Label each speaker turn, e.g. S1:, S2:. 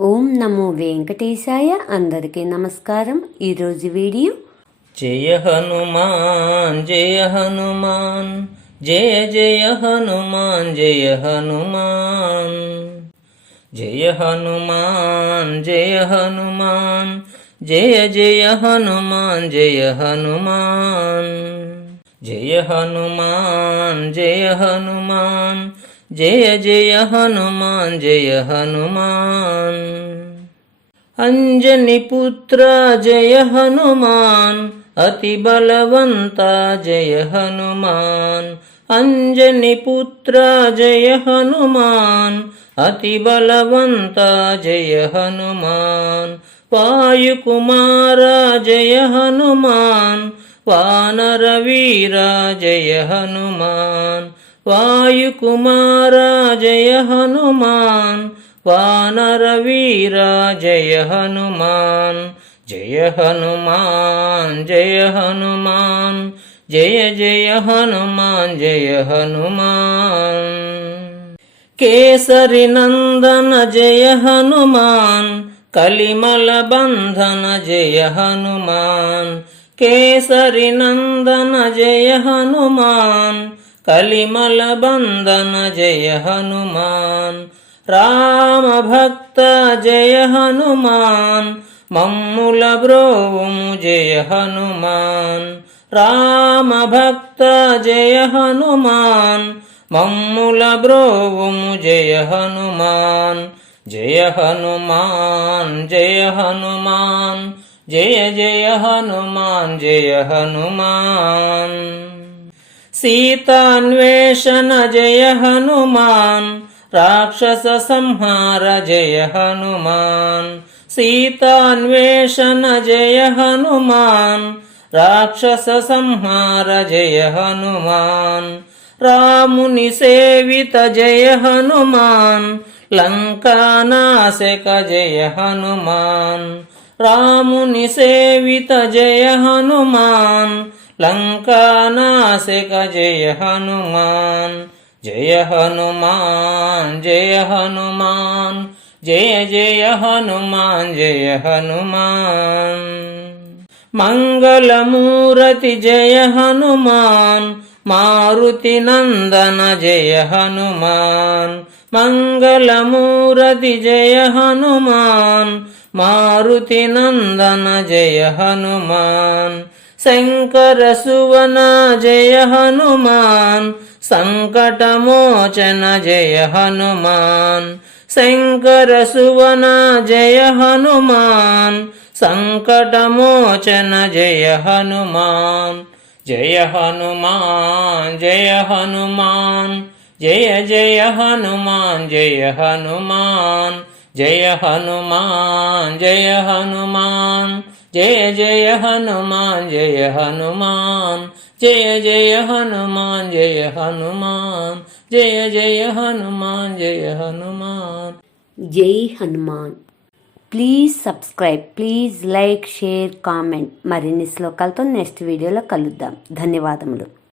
S1: ఓం నమో వెంకటేశాయ. అందరికీ నమస్కారం. ఈరోజు వీడియో
S2: జయ హనుమాన్ జయ హనుమాన్ జయ జయ హనుమాన్ జయ హనుమాన్. జయ హనుమాన్ జయ హనుమాన్ జయ జయ హనుమాన్ జయ హనుమాన్. జయ హనుమాన్ జయ హనుమాన్ జయ జయ హనుమాన్ జయ హనుమాన్. అంజని పుత్ర జయ హనుమాన్. అతి బలవంత జయ హనుమాన్. అంజని పుత్ర జయ హనుమాన్. అతి బలవంత జయ హనుమాన్. వాయుకుమార జయ హనుమాన్. వానర వీర జయ హనుమాన్. వాయుకుమార జయ హనుమాన్ వానర వీర జయ హనుమాన్ జయ హనుమాన్ జయ హనుమాన్ జయ జయ హనుమాన్ జయ హనుమాన్ కేసరి నందన జయ హనుమాన్ కలిమల బంధన జయ హనుమాన్ కేసరి నందన జయ హనుమాన్ కలిమల బంధన జయ హనుమాన్ రామ భక్త జయ హనుమాన్ మమ్ముల బ్రోవుము జయ హనుమాన్ రామ భక్త జయ హనుమాన్ మమ్ముల బ్రోవుము జయ హనుమాన్ జయ హనుమాన్ జయ హనుమాన్ జయ జయ హనుమాన్ జయ హనుమాన్ సీతాన్వేషణ జయ హనుమాన్ రాక్షస సంహార జయ హనుమాన్ సీతాన్వేషణ జయ హనుమాన్ రాక్షస సంహార జయ హనుమాన్ రాముని సేవిత జయ హనుమాన్ లంకానాశక జయ హనుమాన్ రాముని సేవిత జయ హనుమాన్ లంకానాశిక జయ హనుమాన్ జయ హనుమాన్ జయ హనుమాన్ జయ జయ హనుమాన్ జయ హనుమాన్ మంగళమూరతి జయ హనుమాన్ మారుతి నందన జయ హనుమాన్ మంగళమూరతి జయ హనుమాన్ మారుతి నందన జయ హనుమాన్ శంకర సువన జయ హనుమాన్ సంకటమోచన జయ హనుమాన్ శంకర సువన జయ హనుమాన్ సంకటమోచన జయ హనుమాన్ జయ హనుమాన్ జయ హనుమాన్ జయ జయ హనుమాన్ జయ హనుమాన్ జయ హనుమాన్ జయ హనుమాన్ జయ జయ హనుమాన్ జయ హనుమాన్ జయ జయ హనుమాన్ జయ హనుమాన్ జయ జయ హనుమాన్ జయ హనుమాన్.
S1: జై Hanuman. Please subscribe please like share comment. మరిన్ని శ్లోకాలతో నెక్స్ట్ వీడియోలో కలుద్దాం. ధన్యవాదములు.